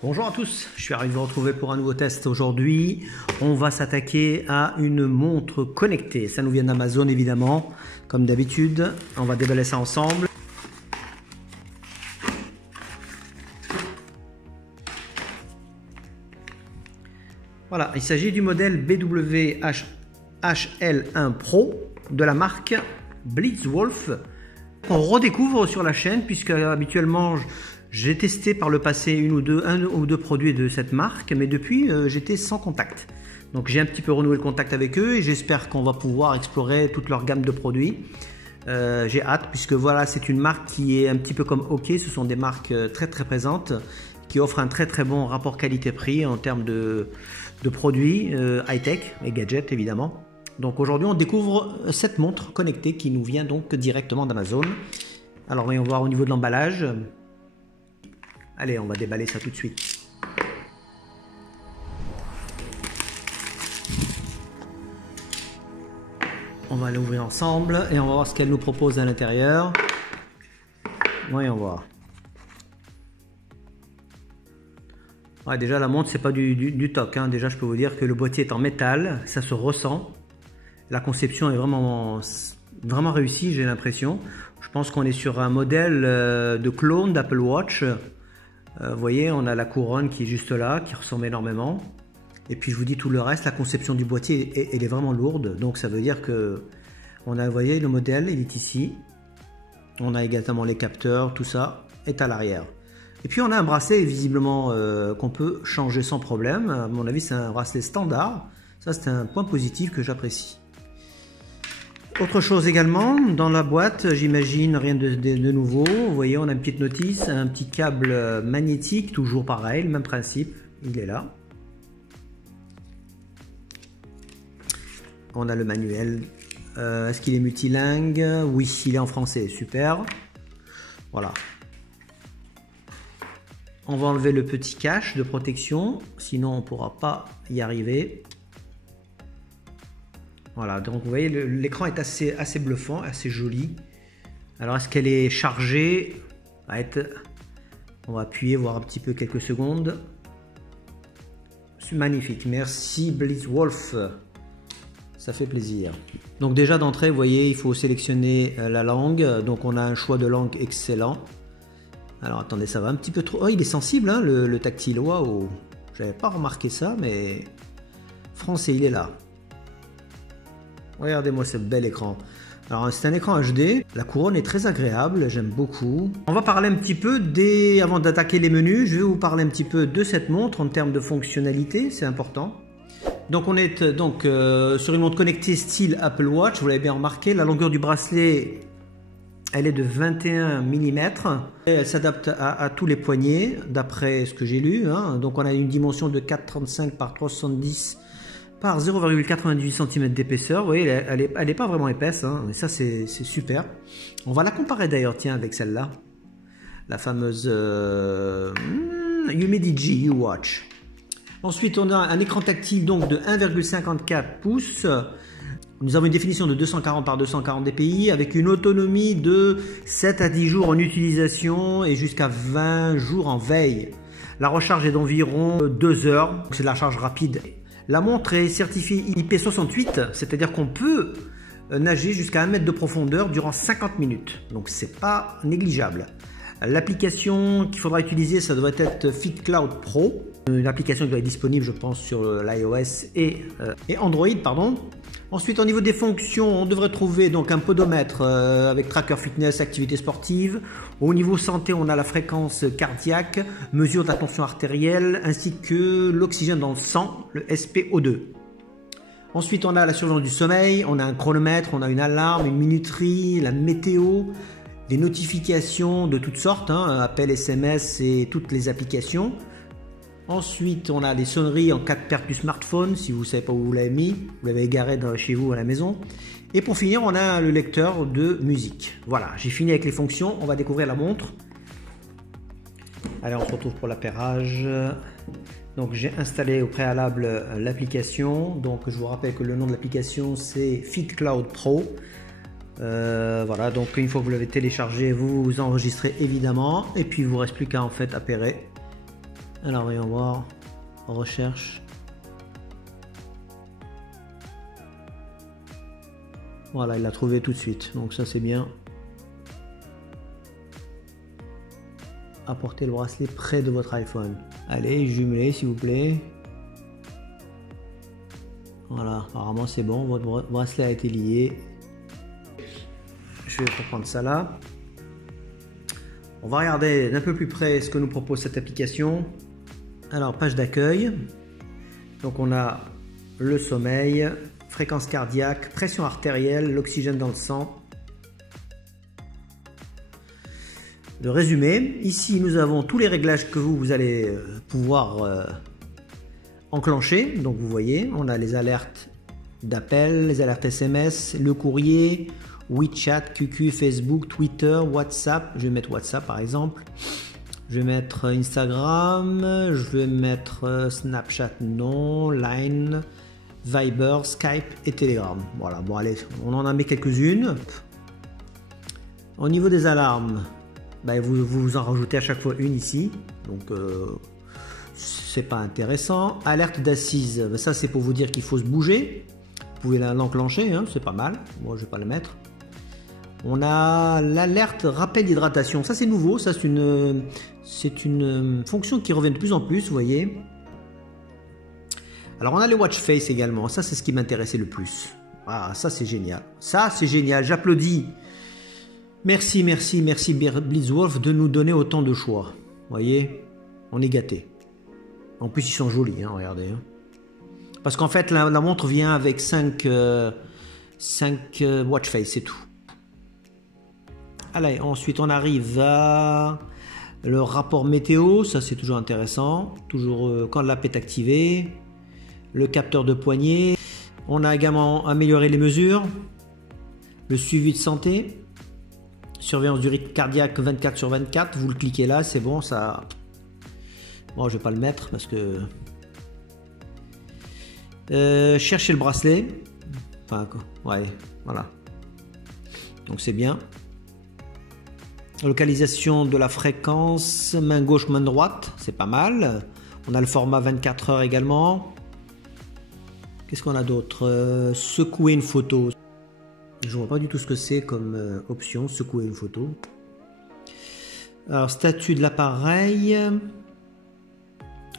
Bonjour à tous, je suis arrivé à vous retrouver pour un nouveau test aujourd'hui. On va s'attaquer à une montre connectée. Ça nous vient d'Amazon évidemment, comme d'habitude. On va déballer ça ensemble. Voilà, il s'agit du modèle BWH-HL1 Pro de la marque Blitzwolf. On redécouvre sur la chaîne puisque habituellement j'ai testé par le passé un ou deux produits de cette marque, mais depuis j'étais sans contact. Donc j'ai un petit peu renoué le contact avec eux et j'espère qu'on va pouvoir explorer toute leur gamme de produits. J'ai hâte puisque voilà, c'est une marque qui est un petit peu comme OK, ce sont des marques très présentes qui offrent un très bon rapport qualité-prix en termes de produits high-tech et gadgets évidemment. Donc aujourd'hui on découvre cette montre connectée qui nous vient donc directement d'Amazon. Alors voyons voir au niveau de l'emballage. Allez, on va déballer ça tout de suite. On va l'ouvrir ensemble et on va voir ce qu'elle nous propose à l'intérieur. Voyons voir. Ouais, déjà la montre c'est pas du toc, hein. Déjà je peux vous dire que le boîtier est en métal, ça se ressent. La conception est vraiment réussie, j'ai l'impression. Je pense qu'on est sur un modèle de clone d'Apple Watch. Vous voyez, on a la couronne qui est juste là, qui ressemble énormément. Et puis je vous dis tout le reste, la conception du boîtier, elle est vraiment lourde. Donc ça veut dire que on a, vous voyez, le modèle, il est ici. On a également les capteurs, tout ça est à l'arrière. Et puis on a un bracelet visiblement qu'on peut changer sans problème. À mon avis, c'est un bracelet standard. Ça, c'est un point positif que j'apprécie. Autre chose également, dans la boîte, j'imagine rien de nouveau. Vous voyez, on a une petite notice, un petit câble magnétique, toujours pareil, le même principe, il est là. On a le manuel. Est-ce qu'il est multilingue? Oui, il est en français, super. Voilà. On va enlever le petit cache de protection, sinon on ne pourra pas y arriver. Voilà, donc vous voyez, l'écran est assez bluffant, assez joli. Alors, est-ce qu'elle est chargée? On va appuyer, voir un petit peu quelques secondes. C'est magnifique, merci Blitzwolf. Ça fait plaisir. Donc déjà d'entrée, vous voyez, il faut sélectionner la langue. Donc on a un choix de langue excellent. Alors attendez, ça va un petit peu trop... Oh, il est sensible, hein, le tactile. Waouh, j'avais pas remarqué ça, mais... Français, il est là. Regardez-moi ce bel écran. Alors c'est un écran HD, la couronne est très agréable, j'aime beaucoup. On va parler un petit peu avant d'attaquer les menus, je vais vous parler un petit peu de cette montre en termes de fonctionnalité, c'est important. Donc on est donc sur une montre connectée style Apple Watch, vous l'avez bien remarqué, la longueur du bracelet, elle est de 21 mm. Elle s'adapte à tous les poignets, d'après ce que j'ai lu, hein. Donc on a une dimension de 4,35 par 3,70 par 0,98 cm d'épaisseur. Vous voyez, elle est pas vraiment épaisse, hein, mais ça c'est super. On va la comparer d'ailleurs, tiens, avec celle-là, la fameuse Humidigi U-Watch. Ensuite, on a un écran tactile donc de 1,54 pouces. Nous avons une définition de 240 par 240 dpi avec une autonomie de 7 à 10 jours en utilisation et jusqu'à 20 jours en veille. La recharge est d'environ 2 heures, c'est de la charge rapide. La montre est certifiée IP68, c'est-à-dire qu'on peut nager jusqu'à 1 mètre de profondeur durant 50 minutes. Donc c'est pas négligeable. L'application qu'il faudra utiliser, ça doit être FitCloud Pro. Une application qui doit être disponible, je pense, sur l'iOS et Android, pardon. Ensuite, au niveau des fonctions, on devrait trouver donc un podomètre avec tracker fitness, activité sportive. Au niveau santé, on a la fréquence cardiaque, mesure de la tension artérielle, ainsi que l'oxygène dans le sang, le SpO2. Ensuite, on a la surveillance du sommeil, on a un chronomètre, on a une alarme, une minuterie, la météo, des notifications de toutes sortes, hein, appels, SMS et toutes les applications. Ensuite, on a les sonneries en cas de perte du smartphone, si vous ne savez pas où vous l'avez mis, vous l'avez égaré chez vous à la maison. Et pour finir, on a le lecteur de musique. Voilà, j'ai fini avec les fonctions, on va découvrir la montre. Allez, on se retrouve pour l'appairage. Donc j'ai installé au préalable l'application. Donc je vous rappelle que le nom de l'application c'est FitCloud Pro. Voilà, donc une fois que vous l'avez téléchargé, vous vous enregistrez évidemment. Et puis il vous reste plus qu'à en fait appairer. Alors voyons voir. Recherche. Voilà, il l'a trouvé tout de suite. Donc ça c'est bien. Apportez le bracelet près de votre iPhone. Allez, jumelez s'il vous plaît. Voilà, apparemment c'est bon, votre bracelet a été lié. Je vais reprendre ça là. On va regarder d'un peu plus près ce que nous propose cette application. Alors, page d'accueil. Donc on a le sommeil, fréquence cardiaque, pression artérielle, l'oxygène dans le sang. Le résumé, ici nous avons tous les réglages que vous allez pouvoir enclencher. Donc vous voyez, on a les alertes d'appel, les alertes SMS, le courrier, WeChat, QQ, Facebook, Twitter, WhatsApp. Je vais mettre WhatsApp par exemple. Je vais mettre Instagram, je vais mettre Snapchat non, Line, Viber, Skype et Telegram. Voilà, bon allez, on en a mis quelques-unes. Au niveau des alarmes, ben, vous en rajoutez à chaque fois une ici, donc c'est pas intéressant. Alerte d'assise, ben, ça c'est pour vous dire qu'il faut se bouger. Vous pouvez l'enclencher, hein, c'est pas mal. Moi je vais pas le mettre. On a l'alerte rappel d'hydratation, ça c'est nouveau, ça c'est une fonction qui revient de plus en plus, vous voyez. Alors on a les watch face également, ça c'est ce qui m'intéressait le plus. Ah, ça c'est génial, ça c'est génial, j'applaudis. Merci Blitzwolf de nous donner autant de choix. Vous voyez, on est gâtés. En plus ils sont jolis, hein, regardez. Hein. Parce qu'en fait la montre vient avec 5 watch face, c'est tout. Allez, ensuite on arrive à le rapport météo, ça c'est toujours intéressant, toujours quand l'app est activée, le capteur de poignée. On a également amélioré les mesures, le suivi de santé, surveillance du rythme cardiaque 24/24, vous le cliquez là, c'est bon, ça... Bon, je vais pas le mettre parce que... chercher le bracelet, enfin, ouais, voilà, donc c'est bien. Localisation de la fréquence, main gauche, main droite, c'est pas mal. On a le format 24 heures également. Qu'est-ce qu'on a d'autre? Secouer une photo. Je vois pas du tout ce que c'est comme option, secouer une photo. Alors, statut de l'appareil.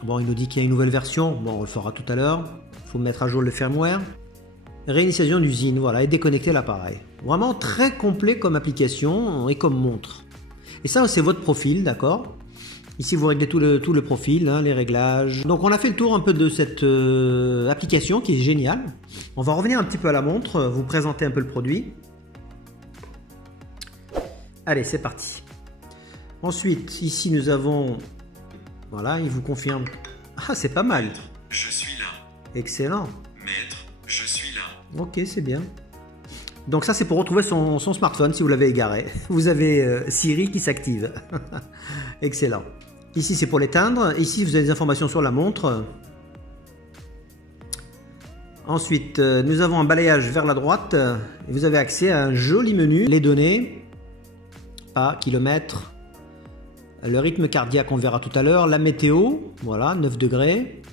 Bon, il nous dit qu'il y a une nouvelle version. Bon, on le fera tout à l'heure. Il faut mettre à jour le firmware. Réinitialisation d'usine, voilà, et déconnecter l'appareil. Vraiment très complet comme application et comme montre. Et ça, c'est votre profil, d'accord? Ici, vous réglez tout le profil, hein, les réglages. Donc, on a fait le tour un peu de cette application qui est géniale. On va revenir un petit peu à la montre, vous présenter un peu le produit. Allez, c'est parti. Ensuite, ici, nous avons... Voilà, il vous confirme. Ah, c'est pas mal. Maître, je suis là. Excellent. Maître, je suis là. Ok, c'est bien. Donc ça c'est pour retrouver son smartphone si vous l'avez égaré. Vous avez Siri qui s'active. Excellent. Ici c'est pour l'éteindre. Ici vous avez des informations sur la montre. Ensuite nous avons un balayage vers la droite. Et vous avez accès à un joli menu. Les données, pas, kilomètres, le rythme cardiaque on verra tout à l'heure. La météo, voilà, 9 degrés.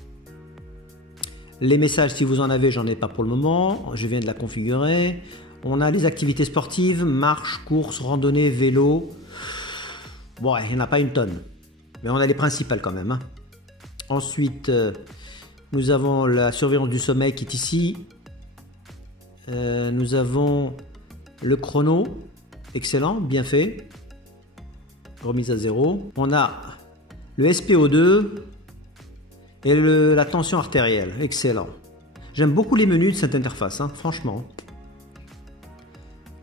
Les messages si vous en avez, j'en ai pas pour le moment. Je viens de la configurer. On a les activités sportives, marche, course, randonnée, vélo. Bon, il n'y en a pas une tonne. Mais on a les principales quand même. Hein. Ensuite, nous avons la surveillance du sommeil qui est ici. Nous avons le chrono. Excellent, bien fait. Remise à 0. On a le SPO2 et la tension artérielle. Excellent. J'aime beaucoup les menus de cette interface, hein, franchement.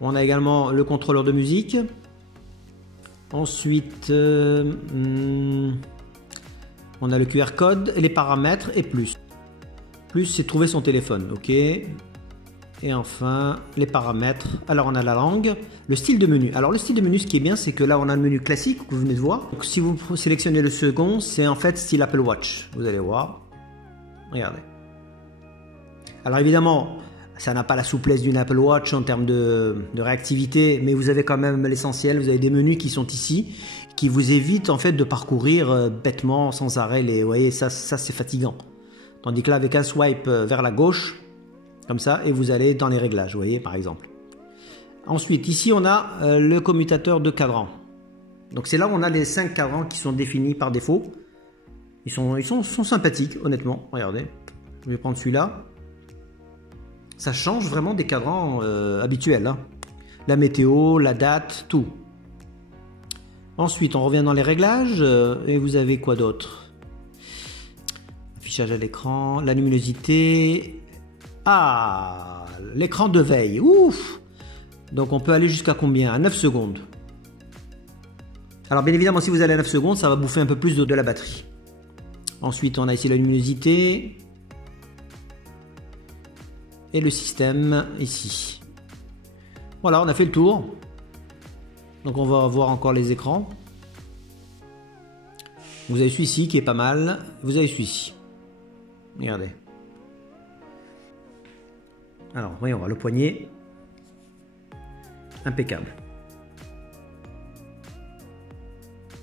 On a également le contrôleur de musique. Ensuite, on a le QR code, les paramètres et plus. Plus, c'est trouver son téléphone, ok. Et Et enfin, les paramètres. Alors, on a la langue, le style de menu. Alors, le style de menu, ce qui est bien, c'est que là, on a le menu classique que vous venez de voir. Donc, si vous sélectionnez le second, c'est en fait style Apple Watch. Vous allez voir. Regardez. Alors, évidemment, ça n'a pas la souplesse d'une Apple Watch en termes de réactivité, mais vous avez quand même l'essentiel. Vous avez des menus qui sont ici, qui vous évitent en fait de parcourir bêtement, sans arrêt. Vous voyez, ça c'est fatigant. Tandis que là, avec un swipe vers la gauche, comme ça, et vous allez dans les réglages, vous voyez, par exemple. Ensuite, ici, on a le commutateur de cadran. Donc, c'est là où on a les 5 cadrans qui sont définis par défaut. Ils sont sympathiques, honnêtement. Regardez, je vais prendre celui-là. Ça change vraiment des cadrans habituels. Hein. La météo, la date, tout. Ensuite, on revient dans les réglages. Et vous avez quoi d'autre? Affichage à l'écran, la luminosité... Ah, l'écran de veille, ouf! Donc on peut aller jusqu'à combien? À 9 secondes. Alors bien évidemment, si vous allez à 9 secondes, ça va bouffer un peu plus de la batterie. Ensuite, on a ici la luminosité. Et le système, ici. Voilà, on a fait le tour. Donc on va voir encore les écrans. Vous avez celui-ci qui est pas mal. Vous avez celui-ci. Regardez. Alors, voyons voir le poignet. Impeccable.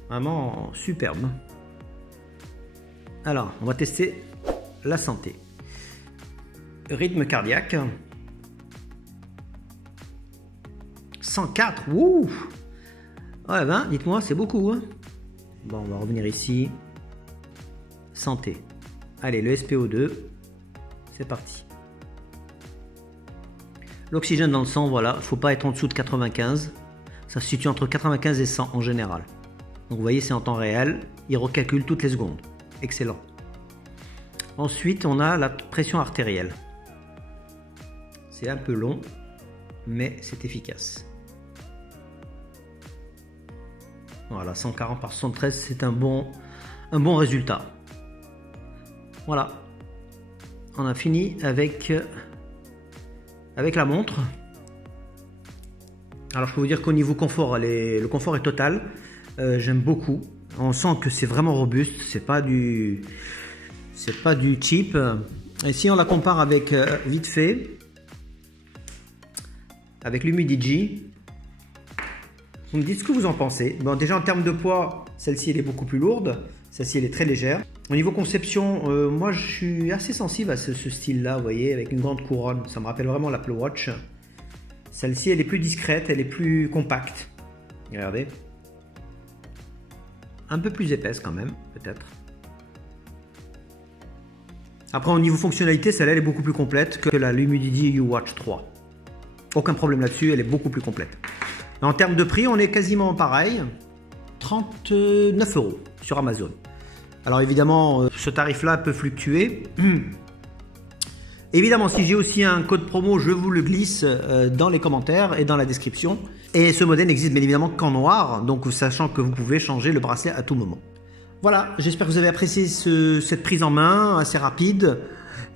Vraiment superbe. Alors, on va tester la santé. Rythme cardiaque. 104. Ouh. Ouais, ben, dites-moi, c'est beaucoup. Hein. Bon, on va revenir ici. Santé. Allez, le SPO2. C'est parti. L'oxygène dans le sang, voilà, il ne faut pas être en dessous de 95. Ça se situe entre 95 et 100 en général. Donc vous voyez, c'est en temps réel. Il recalcule toutes les secondes. Excellent. Ensuite, on a la pression artérielle. C'est un peu long, mais c'est efficace. Voilà, 140 par 73, c'est un bon résultat. Voilà. On a fini avec la montre. Alors je peux vous dire qu'au niveau confort, le confort est total. J'aime beaucoup. On sent que c'est vraiment robuste. C'est pas du cheap. Et si on la compare avec vite fait avec l'Humidigi, vous me dites ce que vous en pensez. Bon, déjà en termes de poids, celle-ci elle est beaucoup plus lourde. Celle-ci elle est très légère. Au niveau conception, moi je suis assez sensible à ce style-là, vous voyez, avec une grande couronne. Ça me rappelle vraiment l'Apple Watch. Celle-ci, elle est plus discrète, elle est plus compacte. Regardez. Un peu plus épaisse quand même, peut-être. Après, au niveau fonctionnalité, celle-là, elle est beaucoup plus complète que la Lumidity U-Watch 3. Aucun problème là-dessus, elle est beaucoup plus complète. En termes de prix, on est quasiment pareil. 39 € sur Amazon. Alors évidemment, ce tarif-là peut fluctuer. Évidemment, si j'ai aussi un code promo, je vous le glisse dans les commentaires et dans la description. Et ce modèle n'existe bien évidemment qu'en noir, donc sachant que vous pouvez changer le bracelet à tout moment. Voilà, j'espère que vous avez apprécié cette prise en main assez rapide.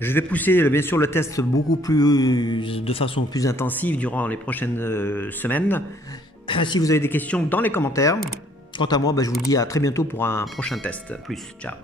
Je vais pousser bien sûr le test de façon plus intensive durant les prochaines semaines. Si vous avez des questions, dans les commentaires. Quant à moi, je vous dis à très bientôt pour un prochain test. Plus, ciao.